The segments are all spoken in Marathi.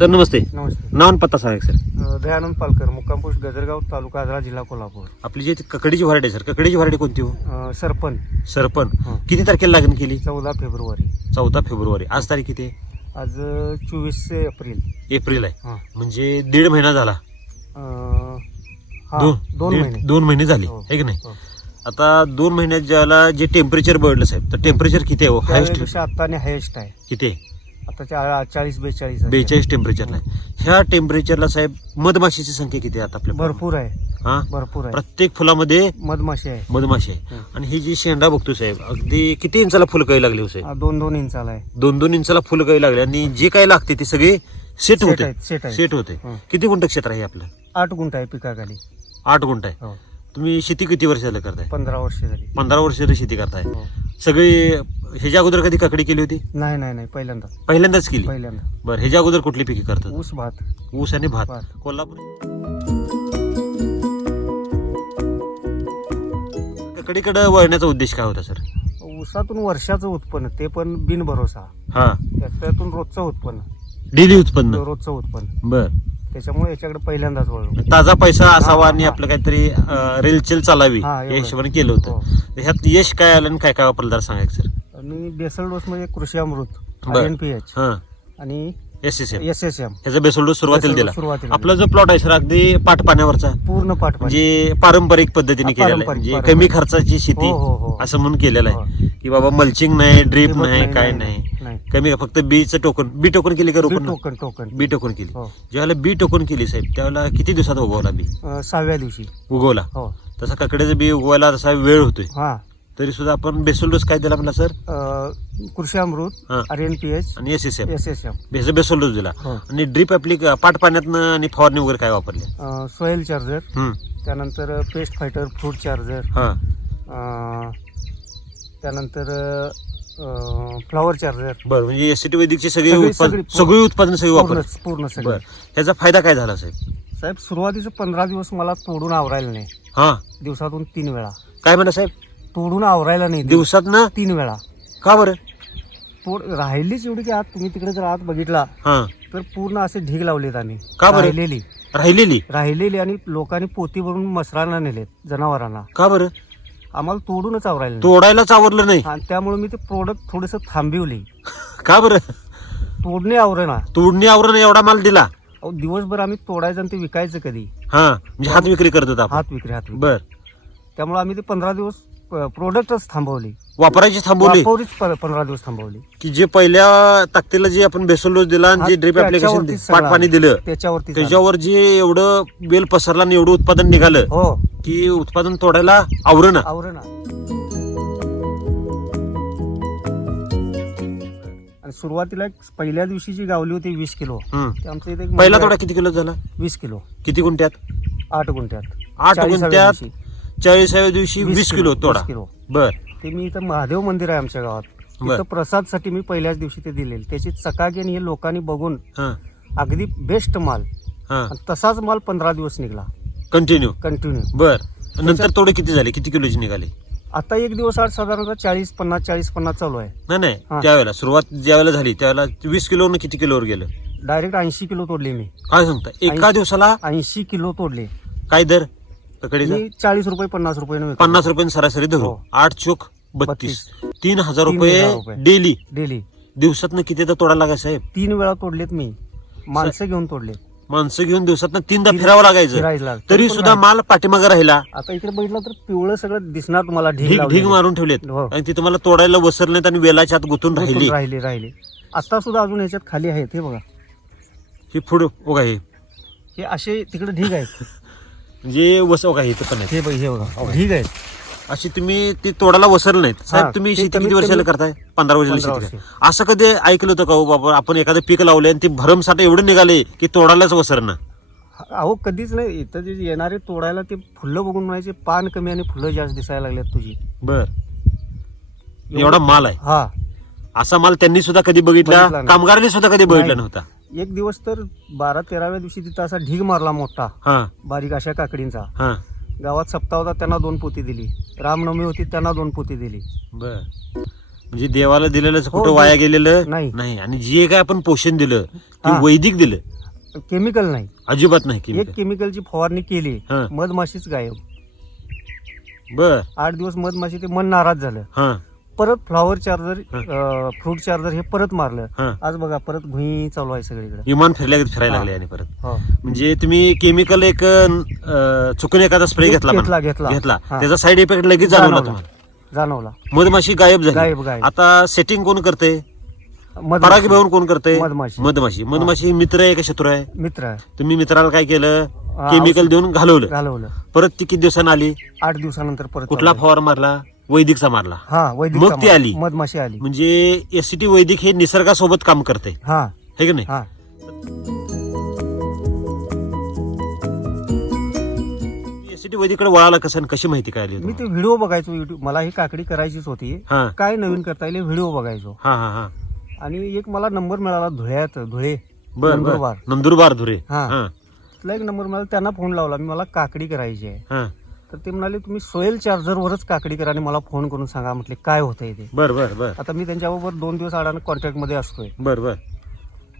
सर नमस्ते. नमस्ते. नाव आणि पत्ता सांगा सर. अ, दयानंद पालकर मुक्काम पोस्ट गजरगाव तालुका आजरा जिल्हा कोल्हापूर. आपली जी ककडीची व्हरायटी आहे सर ककडीची व्हरायटी कोणती हो? अ, सरपण. सरपण. हं. किती तारखेला लागण केली? चौदा फेब्रुवारी. चौदा फेब्रुवारी. आज तारीख किती आहे? आज चोवीस एप्रिल. एप्रिल आहे. हा. म्हणजे दीड महिना झाला. अ, हा, दोन दोन दीड- महिने. दोन महिने झाले. हो. आहे की नाही? हो. आता दोन महिन्यात ज्याला जे टेम्परेचर बघितलं साहेब तर टेम्परेचर किती आहे हायस्ट त्यावेळेपेक्षा आता आणि हायेस्ट आहे. किती आहे? आता चा- चाळीस बेचाळीस आहे. बेचाळीस टेम्परेचरला आहे. ह्या टेम्परेचरला साहेब मधमाशीची संख्या किती आहे आता आपल्या भरपूर आहे. हा? भरपूर आहे. प्रत्येक फुलामध्ये मधमाशी आहे. मधमाशी आहे. हं. आणि ही जी शेंडा बघतो साहेब अगदी किती इंचाला फुलकळी लागली हो साहेब? हा, दोन दोन इंचाला आहे. दोन दोन इंचाला फुलकळी लागली. आणि जे काही लागते ते सगळे सेट सेट होते. आहेत सेट होते. हं. किती गुंठ क्षेत्र आहे आपलं? आठ गुंठ आहे पिकाखाली. आठ गुंठ आहे. हो. तुम्ही शेती किती वर्ष झालं करताय? पंधरा वर्ष झाली. पंधरा वर्ष झालं शेती करताय. हो. सगळी ह्याच्या अगोदर कधी काकडी केली होती? नाही नाही नाही पहिल्यांदा. पहिल्यांदाच केली? पहिल्यांदा. बरं ह्याच्या अगोदर कुठली पिके करतात? ऊस भात. ऊस आणि भात. भात. कोल्हापूर? काकडीकडे वळण्याचा उद्देश काय होता सर? ऊसातून वर्षाचं उत्पन्न ते पण बिन भरोसा हा. त्याच्यातून रोजचं उत्पन्न. डेली उत्पन्न? रोजचं उत्पन्न. बर. त्याच्यामुळे याच्याकडे पहिल्यांदाच वळलो. ताजा पैसा असावा आणि. आपलं काहीतरी अं, रेलचेल चालावी हा, या. हिशोबाने केलं होतं. हो. ह्यात यश काय आलं आणि काय काय वापरलं जरा सांगा सर आणि बेसल डोस मध्ये कृषी अमृत बर. N P H. हा. आणि S S M S S M ह्याचा बेसल डोस सुरुवातीला दिला. सुरुवातीला आपला जो प्लॉट आहे सर अगदी पाठ पाण्यावरचा पूर्ण पाठ म्हणजे पारंपरिक पद्धतीने हा, केलेला आहे. पारंपरिक, म्हणजे पारंपरिक. कमी खर्चाची शेती हो, हो, हो. असं म्हणून केलेलं. आहे. की बाबा मल्चिंग नाही ड्रीप नाही काय नाही. कमी फक्त बीचं टोकन. बी टोकन केली का रोपण टोकन टोकन बी टोकन केली. हो. ज्यावेळेला बी टोकन केली साहेब त्यावेळेला किती दिवसात उगवला बी अं, सहाव्या दिवशी. उगवला. हो. तसा काकड्याचं बी उगवायला तसा वेळ होतोय. हा. तरी सुद्धा आपण बेसल डोस काय दिला म्हणला सर? अं, कृषी अमृत हा. आर एन पी एच आणि S S M S S M ह्याचा बेसल डोस दिला. हो. आणि ड्रीप ऍप्लिक पाठ पाण्यातनं आणि फवारणी वगैरे काय वापरले? Soil charger. हम्म. त्यानंतर पेस्ट फायटर फ्रूट चार्जर. हा. त्यानंतर फ्लॉवर चार्जर बरं म्हणजे एस टी वैदिकची सगळी सगळी- उत्पादन सगळी- सगळी उत्पादन सगळी पूर्ण वापर पूर्ण बर सगळं ह्याचा फायदा काय झाला साहेब? साहेब सुरुवातीचं पंधरा दिवस मला तोडून आवरायला नाही. हा. दिवसातून तीन वेळा. काय म्हणा साहेब? तोडून आवरायला नाही. दिवसात ना तीन वेळा. का बरं? तोड राहिलीच एवढी की आत तुम्ही तिकडे जर आत बघितला हा. तर पूर्ण असे ढीग लावलेत आम्ही. का बरं? राहिलेली. राहिलेली? राहिलेली आणि लोकांनी पोती भरून मसरांना नेलेत जनावरांना. का बरं? आम्हाला तोडूनच आवरायला नाही. तोडायलाच आवरलं नाही? आणि त्यामुळे मी ते प्रोडक्ट थोडस थांबवली. का बरं? तोडणे आवरणा तोडणी आवरण एवढा माल दिला? अहो दिवसभर आम्ही तोडायचं आणि ते विकायचं कधी? हा म्हणजे हात विक्री करत होता आपण. हात विक्री हात विक्री. बर. त्यामुळे आम्ही ते पंधरा दिवस प्रोडक्टच थांबवली. वापरायची थांबवली? प- पंधरा दिवस थांबवली. की जे पहिल्या ताकदीला जे आपण बेसल डोस दिला आणि जे ड्रिप ऍप्लिकेशन त्याच्यावरतीच सगळं पाट पाणी आहे. दिलं त्याच्यावरती. त्याच्यावर जे एवढं बेल पसरला आणि एवढं उत्पादन निघालं हो. की उत्पादन तोडायला आवरण. आवरणा. आणि सुरुवातीला एक पहिल्या दिवशी जी गावली होती वीस किलो ते इथे एक पहिला तोडा किती किलो झाला? वीस किलो. किती गुंठ्यात? आठ गुंठ्यात. आठ चाळीसाव्या गुंठ्यात दिवशी. चाळीसाव्या दिवशी वीस किलो तोडा. किलो. बर. ते मी इथं महादेव मंदिर आहे आमच्या गावात. बर. तिथं प्रसादसाठी मी पहिल्याच दिवशी ते दिलेले. त्याची चकाकी आणि हे लोकांनी बघून हा. अगदी बेस्ट माल. हा. आणि तसाच माल पंधरा दिवस निघला. कंटिन्यू कंटिन्यू बर. नंतर तोडे किती झाले? किती किलोची निघाले? आता एक दिवस आठ साधारणतः चाळीस पन्नास चाळीस पन्नास चालू आहे. नाही नाही. त्यावेळेला सुरुवात ज्यावेळेला झाली त्यावेळेला वीस किलोनं किती किलोवर गेलं? डायरेक्ट ऐंशी किलो तोडले मी. काय सांगता? एका ऐंशी- दिवसाला ऐंशी किलो तोडले. काय दर? ककडीचा? मी चाळीस रुपये पन्नास रुपये पन्नास रुपये सरासरी धरू. हो. आठ चोक बत्तीस. तीन हजार तीन रुपये हजार रुपये. डेली. डेली. दिवसातनं किती तर तोडा लागाय साहेब? तीन वेळा तोडलेत मी. माणसं घेऊन तोडले माणसं घेऊन दिवसातनं तीनदा तीन- फिरावं लागायचं. फिरायला. तरी पण सुद्धा नाही. माल पाठीमागे राहिला. आता इकडे बघितलं तर पिवळं सगळं दिसणार तुम्हाला ढीग ढीग मारून ठेवलेत. हो. आणि ती तुम्हाला तोडायला वसरले नाहीत आणि वेलाच्या आत गुतून राहिली. राहिले राहिले. आता सुद्धा अजून याच्यात खाली आहेत हे बघा. ही पुढे बघा हे. हे असे तिकडे ढीग आहेत. जे वस बघा हे इथं पण आहे हे बघ हे बघा. ढीग आहेत अशी तुम्ही ती तोडायला वसरलं नाहीत. साहेब हा, तुम्ही ते शेती किती वर्षाला कमी करताय? पंधरा वर्षाला पंधरा शेती करताय. असं कधी ऐकलं होतं का हो बाबा? आपण एखादं पीक लावले आणि ते भरमसाठ एवढे निघाले की तोडायलाच वसरणं. अहो कधीच नाही. इथं जे येणारे तोडायला ते फुलं बघून म्हणायचे पान कमी आणि फुलं जास्त दिसायला लागल्यात तुझी. बर. एवढा माल आहे. हा. असा माल त्यांनी सुद्धा कधी बघितला? बघितला नाही. कामगारांनी सुद्धा कधी बघितला नाही. नव्हता? एक दिवस तर बारा तेराव्या दिवशी तिथं असा ढीग मारला मोठा. हा. बारीक अशा काकडींचा. हा. गावात सप्ताह होता त्यांना दोन पोती दिली. रामनवमी होती त्यांना दोन पोती दिली. बर. म्हणजे देवाला दिलेलं कुठं हो, वाया गेलेलं? नाही. नाही. आणि जे काय आपण पोषण दिलं ते हा. वैदिक दिलं? केमिकल नाही. अजिबात नाही एक केमिकल केमिकलची फवारणी केली. हा. मधमाशीच गायब. बर. आठ दिवस मधमाशी ते मन नाराज झालं. हा. परत फ्लॉवर चार्जर फ्रूट चार्जर हे परत मारलं. आज बघा परत भुई चालू आहे सगळीकडे. विमान फिरल्या फिरायला. लागले आणि परत. हो. म्हणजे तुम्ही केमिकल एक चुकून एखादा स्प्रे घेतला. घेतला घेतला. त्याचा साईड इफेक्ट लगेच जाणवला जाणवला. तुम्हाला. जाणवला. मधमाशी गायब झाली. गायब गायब. आता सेटिंग कोण करते मधमाशी. परागीभवन कोण करते मधमाशी. मधमाशी. मधमाशी मित्र आहे का शत्रू आहे? मित्र आहे. तुम्ही मित्राला काय केलं? केमिकल देऊन घालवलं. घालवलं. परत ती किती दिवसांनी आली? आठ दिवसानंतर परत कुठला. फवार मारला? वैदिकचा मारला. हा वैदिक मग समाज. ती आली. मधमाशी आली. म्हणजे एससीटी वैदिक हे निसर्गासोबत काम करते. हा. हे की नाही? हा. एससीटी वळाला कसं आणि कशी माहिती काय आली मी तुम्हाला? ते व्हिडिओ बघायचो युट्यूब मला ही काकडी करायचीच होती. हा. काय नवीन करता येईल व्हिडिओ बघायचो. हा हा हा. आणि एक मला नंबर मिळाला धुळ्यात धुळे. बर बर. नंदुरबार. नंदुरबार धुरे हा. हा. तिथला एक नंबर मिळाला. त्यांना फोन लावला. मी मला काकडी करायची आहे. हा. तर ते म्हणाले तुम्ही सोयल चार्जरवरच काकडी करा आणि मला फोन करून सांगा. म्हटले काय होतंय ते? बर बर बर. आता मी त्यांच्याबरोबर दोन दिवस आडानं कॉन्टॅक्टमध्ये असतोय. बर बर.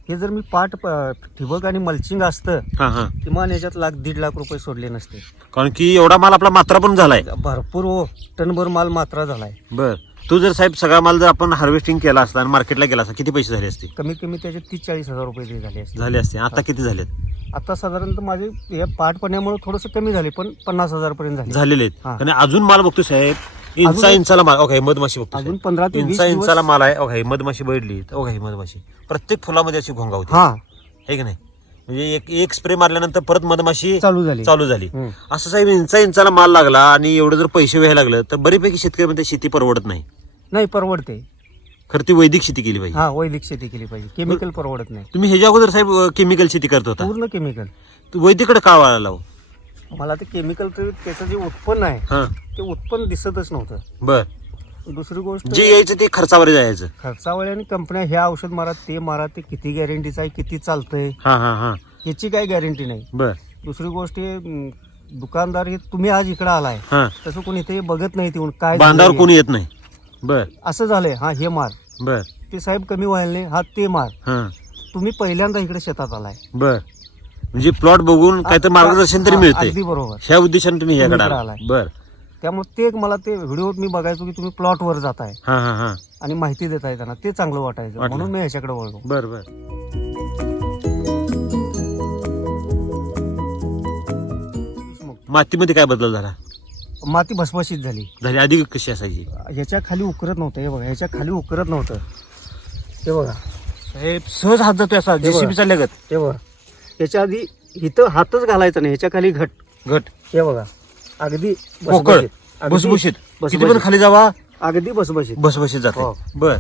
हे जर मी पाट प- ठिबक आणि मल्चिंग असतं हा हा. किमान याच्यात लाख दीड लाख रुपये सोडले नसते. कारण की एवढा माल आपला मात्रा पण झालाय. भरपूर हो टनभर माल मात्रा झालाय. बर. तू जर साहेब सगळा माल जर आपण हार्वेस्टिंग केला असता आणि मार्केटला गेला असता किती पैसे झाले असते? कमीत कमी त्याचे तीस चाळीस हजार रुपये ते झाले असते. झाले असते. आता किती झालेत? आता साधारणतः माझे या पाटपण्यामुळे थोडस कमी झाले पण पन्नास हजार पर्यंत झाले. झालेले आहेत. हा. आणि अजून माल बघतो साहेब. इंचा अजून- इंचाला माल ओके मधमाशी बघतो अजून. पंधरा ते वीस इंचा दिवस इंचाला माल आहे. ओके मधमाशी बैठली ओके मधमाशी. प्रत्येक फुलामध्ये अशी घोंगा होती. हा. हे की नाही? म्हणजे एक एक स्प्रे मारल्यानंतर परत मधमाशी चालू झाली. चालू झाली. हम्म. असं साहेब इंचा इंचाला माल लागला आणि एवढं जर पैसे व्हायला लागलं तर बऱ्यापैकी शेतकऱ्यामध्ये शेती परवडत नाही. नाही परवडते. खरं ती वैदिक शेती केली पाहिजे. हा वैदिक शेती केली पाहिजे. केमिकल परवडत नाही. तुम्ही ह्याच्या अगोदर साहेब केमिकल शेती करत होता. पूर्ण केमिकल तू वैदिकडे का वळाला हो? मला ते केमिकल त्याचं जे उत्पन्न आहे हा. ते उत्पन्न दिसतच नव्हतं. बर. दुसरी गोष्ट जे यायचं ते खर्चावर जायचं. खर्चावळी आणि कंपन्या हे औषध मारा ते मारा ते किती गॅरंटीचं आहे किती चालतंय हा हा हा. याची काही गॅरंटी नाही. बर. दुसरी गोष्ट हे, अं, दुकानदार हे तुम्ही आज इकडे आलाय हा. तसं कोणी इथे बघत नाही ते काय बांधावर झालंय. कोणी येत नाही. बर. असं झालंय हा हे मार. बर. ते साहेब कमी व्हायला नाही हा ते मार. हा. तुम्ही पहिल्यांदा इकडे शेतात आलाय. बर. म्हणजे प्लॉट बघून काय तर मार्गदर्शन तरी हा, मिळते अगदी बरोबर. ह्या उद्देशाने तुम्ही आला बर. त्यामुळे ते एक मला ते व्हिडिओ मी बघायचो की तुम्ही प्लॉट वर जाताय. हा हा हा. आणि माहिती देताय त्यांना. ते चांगलं वाटायचं. वाटलं. म्हणून मी ह्याच्याकडे वळलो. बर बर. मातीमध्ये काय बदल झाला? माती भसभशीत झाली. झाली. आधी कशी असायची? ह्याच्या खाली उकरत नव्हतं हे बघा. ह्याच्या खाली उकरत नव्हतं. हे बघा. साहेब सहज हात जातोय असा हे बघा. जेसीबी चालल्यागत हे बघा. ह्याच्या आधी इथं हातच घालायचा नाही ह्याच्या खाली घट. घट. हे बघा. अगदी पोकळ. भसभशीत. अगदी भुसभुशीत किती पण भसभशीत. खाली जावा? अगदी भसभशीत भसभशीत जाते हो. बर.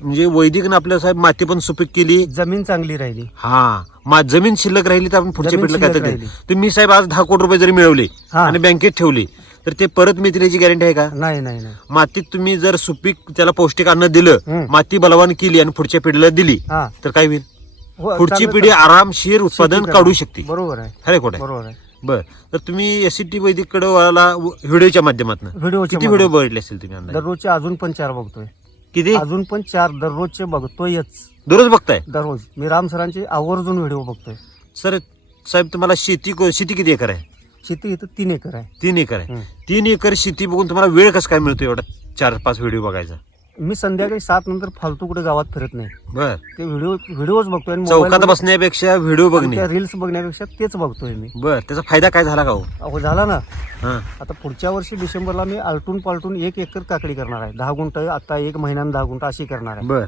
म्हणजे वैदिकनं आपल्या साहेब माती पण सुपीक केली. जमीन चांगली राहिली. हा. मा जमीन शिल्लक राहिली तर आपण पुढच्या जमीन पिढीला काय शिल्लक तर. राहिली. तर मी साहेब आज दहा कोटी रुपये जरी मिळवले हा. आणि बँकेत ठेवले तर ते परत मिळतील गॅरंटी आहे का? नाही नाही नाही. मातीत तुम्ही जर सुपीक त्याला पौष्टिक अन्न दिलं. माती बलवान केली आणि पुढच्या पिढीला दिली हा. तर काय होईल? हो, पुढची पिढी आरामशीर उत्पादन काढू. शकते. बरोबर आहे. खरे खोट आहे? बरोबर आहे. बर. तर तुम्ही एससीटी वैदिककडे वळाला व्हिडिओच्या माध्यमातून. व्हिडिओचे किती व्हिडिओ बघितले असतील तुम्ही अंदाजे? दररोजचे अजून पण चार बघतोय. किती? अजून पण चार दररोजचे बघतोयच. दररोज बघताय? दररोज. मी राम सरांचे आवर्जून व्हिडिओ बघतोय. सर साहेब तुम्हाला शेती को- शेती किती एकर आहे? शेती इथं तीन एकर आहे. तीन एकर आहे. तीन एकर शेती बघून तुम्हाला वेळ कसं काय मिळतो एवढा? चार पाच व्हिडिओ बघायचा. मी संध्याकाळी सात नंतर फालतू कुठे गावात फिरत नाही. बर. ते व्हिडिओ व्हिडिओज बघतोय आणि चौकात बसण्यापेक्षा व्हिडिओ बघणे. त्या रील्स बघण्यापेक्षा तेच बघतोय मी. बर त्याचा फायदा काय झाला का हो? अहो झाला ना. हा. आता पुढच्या वर्षी डिसेंबरला मी आलटून पालटून एक एकर काकडी करणार आहे. दहा गुंठ आता एक महिन्यानं दहा गुंठ अशी करणार आहे. बर.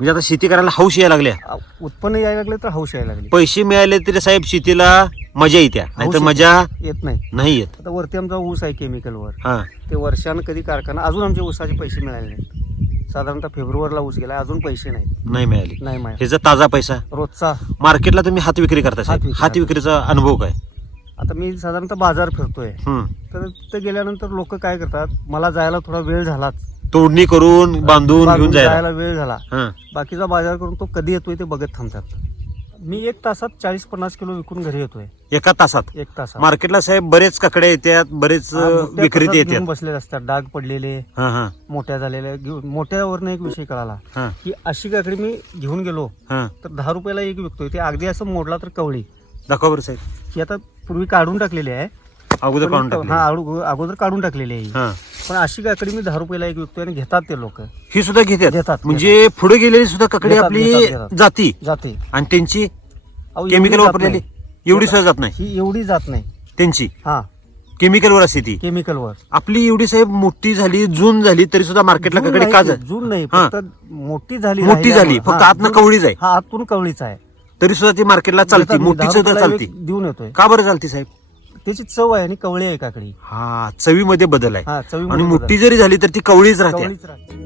म्हणजे आता शेती करायला हौश यायला लागल्या. उत्पन्न यायला लागले तर हौश यायला लागली. पैसे मिळाले तरी साहेब शेतीला मजा येत्या. नाहीतर हौस मजा येत नाही. नाही येत. आता वरती आमचा ऊस आहे केमिकलवर हा. ते वर्षानं कधी कारखाना अजून आमच्या ऊसाचे पैसे मिळाले नाहीत. साधारणतः फेब्रुवारीला ऊस गेला अजून पैसे नाहीत. नाही मिळाली. नाही माहिती ह्याचा ताजा पैसा. रोजचा. मार्केटला तुम्ही हात विक्री करता साहेब. हात विक्री हात विक्रीचा अनुभव काय? आता मी साधारणतः बाजार फिरतोय. हम्म. तर तिथं गेल्यानंतर लोक काय करतात? मला जायला थोडा वेळ झालाच. तोडणी करून बांधून घेऊन जायला. जायला वेळ झाला. हा. बाकीचा बाजार करून तो कधी येतोय ते बघत थांबतात. मी एक तासात चाळीस पन्नास किलो विकून घरी येतोय. एका तासात? एक तासात. मार्केटला साहेब बरेच ककडे येतात बरेच हा, मोठ्या विक्रेते कसात घेऊन येतात बसलेले असतात डाग पडलेले हा हा. मोठ्या झालेल्या घेऊन मोठ्यावरनं एक विषय कळाला हा. की अशी काकडी मी घेऊन गेलो हा. तर दहा रुपयाला एक विकतोय ते अगदी असं मोडला तर कवळी. दाखवा बरं साहेब. ही आता पूर्वी काढून टाकलेली आहे अगोदर काढून ही- टाकले हा अगो- अगोदर काढून टाकलेली आहे ही. पण अशी काकडी मी दहा रुपयाला एक विकतोय आणि घेतात ते लोक. ही सुद्धा घेतात? घेतात, म्हणजे पुढे गेलेली सुद्धा ककडी घेतात, आपली घेतात, घेतात. जाती? जाते. आणि त्यांची अहो, एवढी केमिकल जात वापरलेली? नाही. एवढी सुद्धा जात नाही? ही एवढी जात नाही. त्यांची? हा. केमिकलवर असते ती? केमिकलवर आपली एवढी साहेब मोठी झाली जून झाली तरी सुद्धा मार्केटला जून ककडी नाही का ती, जात जून नाही हा. फक्त मोठी झाली मोठी झाली. फक्त हा, आतनं जून- कवळीच आहे. हा आतून कवळीच आहे. तरी सुद्धा ती मार्केटला चालते देतात मी, मोठी दहा सुद्धा रुपयाला चालते. एक देऊन येतोय. का बरं चालते साहेब? त्याची चव आहे आणि कवळी आहे काकडी. हा चवीमध्ये बदल आहे. हा चवी आणि मोठी जरी झाली तर ती कवळीच राहते. कवळीच राहते.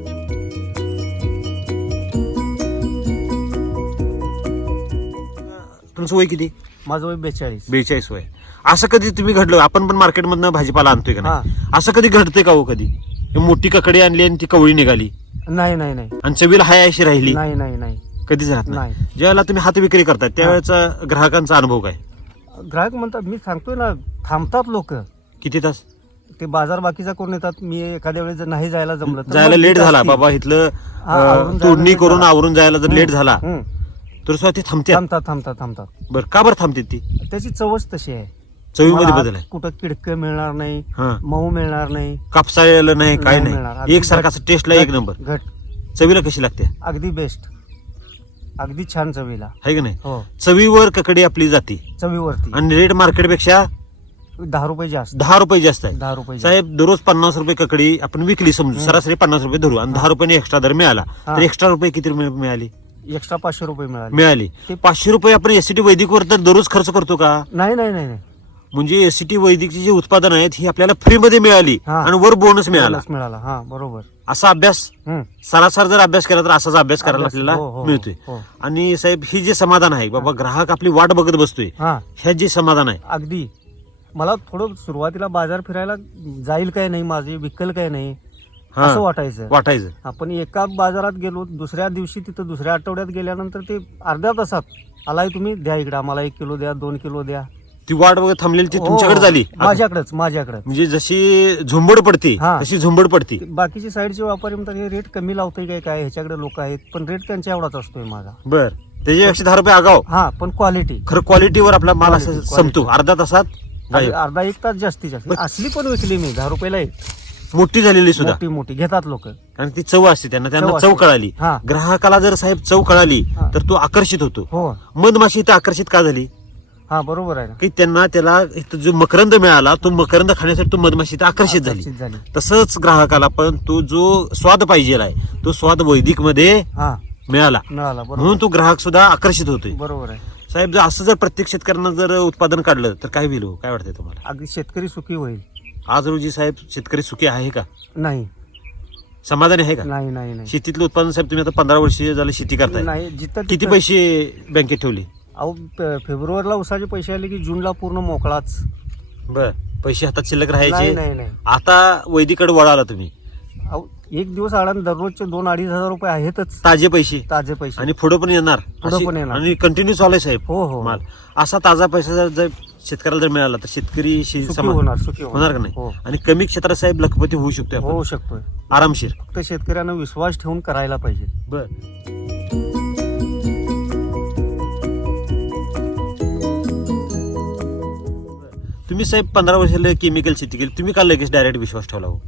तुमचं वय किती? माझं वय बेचाळीस. बेचाळीस वय. असं कधी तुम्ही घडलं? आपण पण मार्केटमधनं भाजीपाला आणतोय का नाही? असं कधी घडतंय का हो कधी? हे मोठी ककडी आणली आणि ती कवळी निघाली. नाही नाही नाही. आणि चवीला हाय अशी राहिली. नाही नाही नाही. कधीच राहत नाही. नाही. ज्यावेळेला तुम्ही हात विक्री करताय त्यावेळेचा ग्राहकांचा अनुभव काय? ग्राहक म्हणतात मी सांगतोय ना थांबतात लोक. किती तास? ते बाजार बाकीचा करून येतात? मी एखाद्या वेळेस जर नाही जायला जमलं तर जायला मग लेट तिथं झाला असतील. बाबा इथलं हा, अं, आवरून जायला तोडणी लेट करून झाला. आवरून जायला जर लेट झाला. तर सुद्धा ती थांबते थांबतात थांबतात थांबतात. बरं का बरं थांबते ती? त्याची चवच तशी आहे. चवीमध्ये बदल आहे. कुठं किडकं मिळणार नाही हा. मऊ मिळणार नाही. कापसाळलेलं नाही काय नाही. मिळणार. नाही अगदी एक सारखा टेस्टला एक नंबर घट. चवीला कशी लागते? अगदी बेस्ट अगदी छान चवीला. आहे की नाही? हो. चवीवर ककडी आपली जाती. चवीवरती. आणि रेट मार्केटपेक्षा दहा रुपये जास्त. दहा रुपये जास्त आहे. दहा रुपये जास्त. साहेब दररोज पन्नास रुपये ककडी आपण विकली समजू. सरासरी पन्नास रुपये धरू. आणि दहा रुपयाने एक्स्ट्रा दर मिळाला. तर एक्स्ट्रा रुपये किती मिळ- मिळाली? एक्स्ट्रा पाचशे रुपये मिळाले. मिळाली. ते- पाचशे रुपये आपण एसटी वैदिकवर तर दररोज खर्च करतो का? नाही नाही नाही नाही. म्हणजे एसटी वैदिकची जी उत्पादन आहेत ही आपल्याला फ्रीमध्ये मिळाली हा. आणि वर बोनस मिळाला. बोनस मिळाला. हा बरोबर. असा अभ्यास हम्म. सरासर जर अभ्यास केला तर असाच अभ्यास करायला अभ्यास- आपल्याला हो, हो, मिळतोय. हो. आणि साहेब ही जे समाधान आहे बाबा ग्राहक आपली वाट बघत बसतोय. हा. ह्या जे समाधान आहे. अगदी. मला थोडं सुरुवातीला बाजार फिरायला जाईल काय नाही माझे विकल काय नाही हा. असं वाटायचं. वाटायचं. आपण एका बाजारात गेलो दुसऱ्या दिवशी तिथं दुसऱ्या आठवड्यात गेल्यानंतर ते अर्ध्या तासात आलाय तुम्ही द्या इकडे आम्हाला एक किलो द्या दोन किलो द्या. ती वाट बघत थांबलेली ती हो, तुमच्याकडे झाली. माझ्याकडेच माझ्याकडे म्हणजे जशी झुंबड पडते हा. तशी झुंबड पडते. बाकीचे साईडचे व्यापारी म्हणतात हे रेट कमी लावतोय काय काय ह्याच्याकडे लोक आहेत पण रेट त्यांच्या एवढाच असतोय माझा. बर. त्याच्या एकशे दहा रुपये आगाव. हा पण क्वालिटी खरं क्वालिटीवर आपला माल असं Quality, संपतो. अर्धा तासात गायब. अर्धा एक तास जास्तीत जास्त. असली पण विकली मी दहा रुपयाला एक. मोठी झालेली सुद्धा. मोठी मोठी. घेतात लोक. कारण ती चव असते त्यांना त्यांना चव. कळाली. हा. ग्राहकाला जर साहेब चव कळाली हा. तर तो आकर्षित होतो. हो. मधमाशी इथं आकर्षित का झाली? हा बरोबर आहे ना. की त्यांना त्याला इथं जो मकरंद मिळाला तो मकरंद खाण्यासाठी तो मधमाशी आकर्षित झाली. आकर्षित झाली. तसंच ग्राहकाला पण तो जो स्वाद पाहिजे आहे तो स्वाद वैदिकमध्ये हा. मिळाला. मिळाला बरोबर. म्हणून तो ग्राहक सुद्धा आकर्षित होतोय. बरोबर आहे. साहेब जर असं जर प्रत्येक शेतकऱ्यांना जर उत्पादन काढलं तर काय होईल हो? काय वाटतंय तुम्हाला? अगदी शेतकरी सुखी होईल. आज रोजी साहेब शेतकरी सुखी आहे का? नाही. समाधानी आहे का? नाही नाही नाही. शेतीतलं उत्पादन साहेब तुम्ही आता पंधरा वर्ष झालं शेती करताय. नाही जिथं किती तिथं- पैसे बँकेत ठेवले? अहो फेब्रुवारीला उसाचे पैसे आले की जूनला पूर्ण मोकळाच. बर. पैसे हातात शिल्लक नाही राहायचे? नाही नाही आता वैदिकडे वळाला तुम्ही? अहो एक दिवस आडान दररोजचे दोन अडीच हजार रुपये आहेतच. ताजे पैसे? ताजे पैसे. आणि पुढे पण येणार? पुढं अशी- पण येणार. आणि कंटिन्यू चालू आहे साहेब हो हो. माल. असा ताजा पैसा जर जर शेतकऱ्याला जर मिळाला तर शेतकरी शे- सुखी समा- होणार सुखी होणार. का नाही? हो. आणि कमी क्षेत्रात साहेब लखपती होऊ शकतो होऊ शकतोय. आरामशीर. फक्त शेतकऱ्यांना विश्वास ठेवून करायला पाहिजे. बर. तुम्ही साहेब पंधरा वर्षाला केमिकल शेती केली तुम्ही का लगेच डायरेक्ट विश्वास ठेवला हो?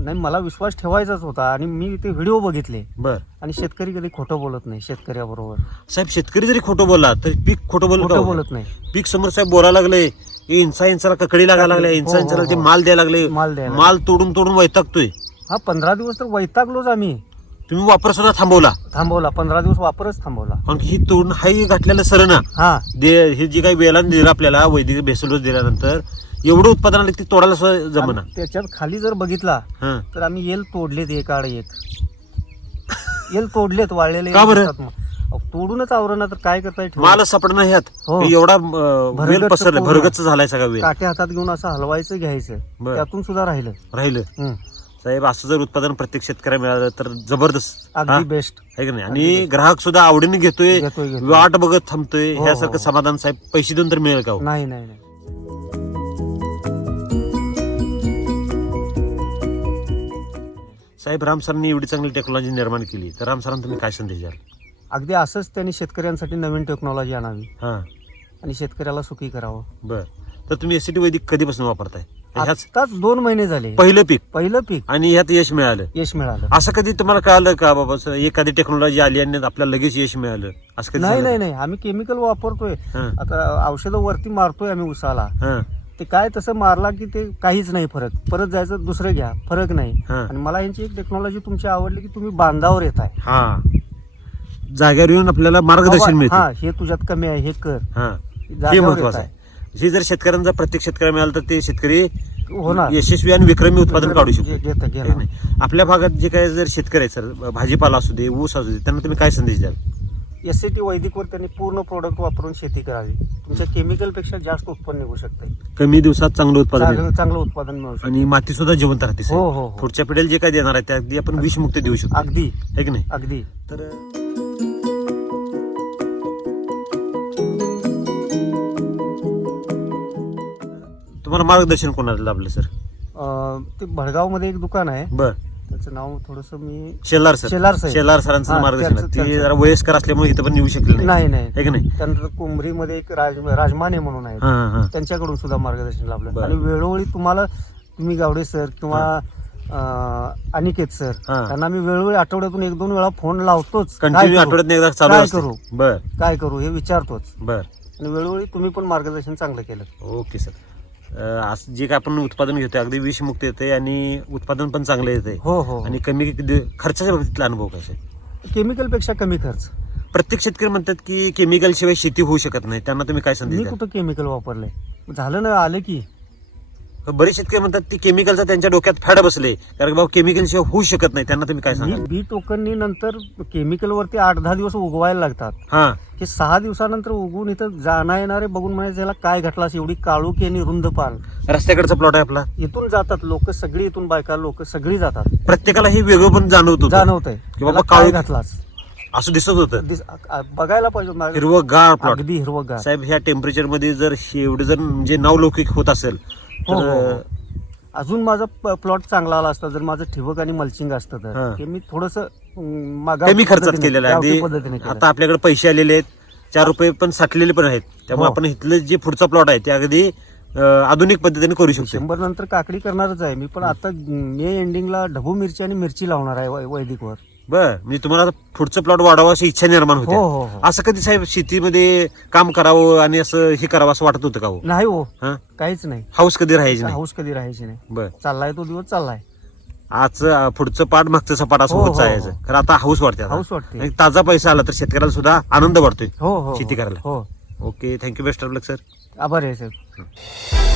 नाही मला विश्वास ठेवायचाच होता आणि मी ते व्हिडिओ बघितले. बर. आणि शेतकरी कधी खोटं बोलत नाही शेतकऱ्याबरोबर. साहेब शेतकरी जरी खोटं बोलला तर पीक खोटं बोलत खोटं बोलत नाही. पीक समोर साहेब बोलायला लागले "ए, इंचा इंचाला ककडी लागायला लागले इंचा हो, हो, इंचाला ते हो. माल द्यायला लागले. माल द्यायला माल तोडून तोडून वैतागतोय. हा पंधरा दिवस तर वैतागलोच आम्ही. तुम्ही वापर सुद्धा थांबवला थांबवला पंधरा दिवस वापरच थांबवला कारण की ही तोडून हाही घातलेलं सर ना हा दे हे जी काही वेळाने दिलं आपल्याला वैदिक भेसळ डोस दिल्यानंतर एवढं उत्पादन आलं की ते तोडायला सुद्धा जमना आणि त्याच्यात खाली जर बघितला हं. तर आम्ही येल तोडलेत एक आड एक येल तोडलेत वाळलेले का बरं? दिसतात मग. अहो, तोडूनच आवरण तर काय करताय ठेवून? माल सापडणं ह्यात हो. हे एवढा अं, वेल भरगच्च पसरला. भरगच्च झालाय सगळा वेल काटे हातात घेऊन असं हलवायचं घ्यायचं बरं. त्यातून सुद्धा राहिलं राहिलं. साहेब असं जर उत्पादन प्रत्येक शेतकऱ्याला मिळालं तर जबरदस्त. हा? अगदी बेस्ट आहे की नाही? आणि. ग्राहक सुद्धा आवडीने घेतोय घेतोय घेतोय. वाट बघत थांबतोय. हो, ह्यासारखं हो. समाधान साहेब पैसे देऊन तर मिळेल का हो? नाही नाही नाही. साहेब राम सरांनी एवढी चांगली टेक्नॉलॉजी निर्माण केली. तर राम सरांना तुम्ही काय संदेश द्याल? अगदी असंच त्यांनी शेतकऱ्यांसाठी नवीन टेक्नॉलॉजी आणावी. हा. आणि शेतकऱ्याला सुखी करावं. बर. तर तुम्ही एसीटी वैदिक कधीपासून वापरताय? ह्याच आताच दोन महिने झाले. पहिलं पीक. पहिलं पीक. आणि ह्यात यश मिळालं. यश मिळालं. असं कधी तुम्हाला कळालं का बाबा एखादी टेक्नॉलॉजी आली आणि आपल्याला लगेच यश मिळालं? असं कधी नाही झालं? नाही नाही. आम्ही केमिकल वापरतोय. हा, आता औषधं वरती मारतोय आम्ही उसाला. हा, ते काय तसं मारला की ते काहीच नाही फरक. परत जायचं दुसरं घ्या. फरक नाही. हा. आणि मला यांची एक टेक्नॉलॉजी तुमची आवडली की तुम्ही बांधावर येत आहे हा. जागेवर येऊन आपल्याला मार्गदर्शन मिळते. हा हे तुझ्यात कमी आहे हे कर. हा. हे येत महत्वाचं आहे. हे जर शेतकऱ्यांचा प्रत्येक शेतकऱ्याला मिळालं तर ते शेतकरी होणार. यशस्वी आणि विक्रमी उत्पादन काढू शकतो? आपल्या भागात जे काही जर शेतकरी आहेत सर भाजीपाला असू दे ऊस असू दे त्यांना तुम्ही काय संदेश द्याल? एस सी टी वैदिकवर त्यांनी पूर्ण प्रोडक्ट वापरून शेती करावी. तुमच्या केमिकलपेक्षा जास्त उत्पन्न निघू शकते. कमी दिवसात चांगलं उत्पादन. चांगलं उत्पादन मिळू आणि माती सुद्धा जिवंत राहते हो. हो हो. पुढच्या पिढीला जे काय देणार आहे ते अगदी आपण विषमुक्त देऊ शकतो. अगदी. की नाही? अगदी. तर तुम्हाला मार्गदर्शन कोणाला लाभलं सर? अं, ते भडगावमध्ये एक दुकान आहे. बर. त्याचं नाव थोडस मी शेलार सर. शेलार साहेब. शेलार सरांचं हा, मार्गदर्शन त्यांचं- ते त्यांचं. जरा वयस्कर असल्यामुळे इथं पण येऊ शकले नाही. नाही है की नाही? त्यानंतर कुंभरीमध्ये एक राज राजमाने म्हणून आहे हा हा, हा त्यांच्याकडून सुद्धा मार्गदर्शन लाभलं. बरं. आणि वेळोवेळी तुम्हाला तुम्ही गावडे सर किंवा अं, अनिकेत सर हा. त्यांना मी वेळोवेळी आठवड्यातून एक दोन वेळा फोन लावतोच. काय कंटिन्यू करू? आठवड्यात एकदा चालू काय असते. करू? बर. काय करू? हे विचारतोच. बर. आणि वेळोवेळी तुम्ही पण मार्गदर्शन चांगलं केलं. Okay sir. असं जे काय आपण उत्पादन घेतोय अगदी विषमुक्त येते आणि उत्पादन पण चांगलं येते. हो हो आणि कमी खर्चाच्या बाबतीतला अनुभव कसा आहे? केमिकलपेक्षा कमी खर्च. प्रत्येक शेतकरी म्हणतात की केमिकल शिवाय शेती होऊ शकत नाही. त्यांना तुम्ही काय द्याल? कुठं केमिकल वापरलंय? झालं ना आलं की. बरेच शेतकरी म्हणतात की केमिकलचा त्यांच्या डोक्यात फॅड बसले. कारण बाबा केमिकल शिवाय होऊ शकत नाही. त्यांना तुम्ही काय मी सांगाल? बी टोकननी नंतर केमिकल वरती आठ दहा दिवस उगवायला लागतात. हा. हे सहा दिवसानंतर उगवून इथं जाणं येणारे बघून म्हणायचं याला काय घटला एवढी काळुकी आणि रुंद पान रस्त्याकडचा प्लॉट आहे आपला. इथून जातात लोक सगळी इथून बायका लोक सगळी जातात. प्रत्येकाला हे वेगळं पण जाणवत. जाणवत आहे की बाबा काळू- घातलास असं? दिसत होतं. दिस- आ- बघायला पाहिजे. हिरवं गाळ प्लॉट अगदी हिरवगार. साहेब ह्या टेम्परेचरमध्ये जर हे एवढं जर म्हणजे नावलौकिक होत असेल हो, हो, तर हो. अजून माझा प्लॉट चांगला आला असता जर माझं ठिबक आणि मल्चिंग असतं हा. तर ते मी थोडस कमी खर्चात केलेलं आहे पद्धतीने अगदी केलं. आता आपल्याकडे पैसे आलेले आहेत चार रुपये पण साठलेले पण आहेत त्यामुळे हो. आपण इथलं जे पुढचा प्लॉट आहे ते अगदी अं, आधुनिक पद्धतीने करू शकतो शंभर नंतर काकडी करणारच आहे मी पण आता मे एंडिंगला ढबू मिरची आणि मिरची लावणार आहे वै- वैदिकवर बर म्हणजे तुम्हाला आता पुढचं प्लॉट वाढावं अशी इच्छा निर्माण हो होते. हो हो असं कधी साहेब शेतीमध्ये काम करावं आणि असं हे करावं असं वाटत होतं का हो? नाही हो. हा? काहीच नाही. हाऊस कधी राहायची नाही? हाऊस कधी राहायची नाही. बर. चाललाय तो दिवस चाललाय. आज पुढचं पाठ मागचं सपाट असं हो, होत हो, जायचं. हो. खरं आता हाऊस वाटते आता. हाऊस वाटते आणि ताजा पैसा आला तर शेतकऱ्याला सुद्धा आनंद वाटतोय हो हो शेती करायला. हो. Okay thank you best of luck sir. आभार आहे साहेब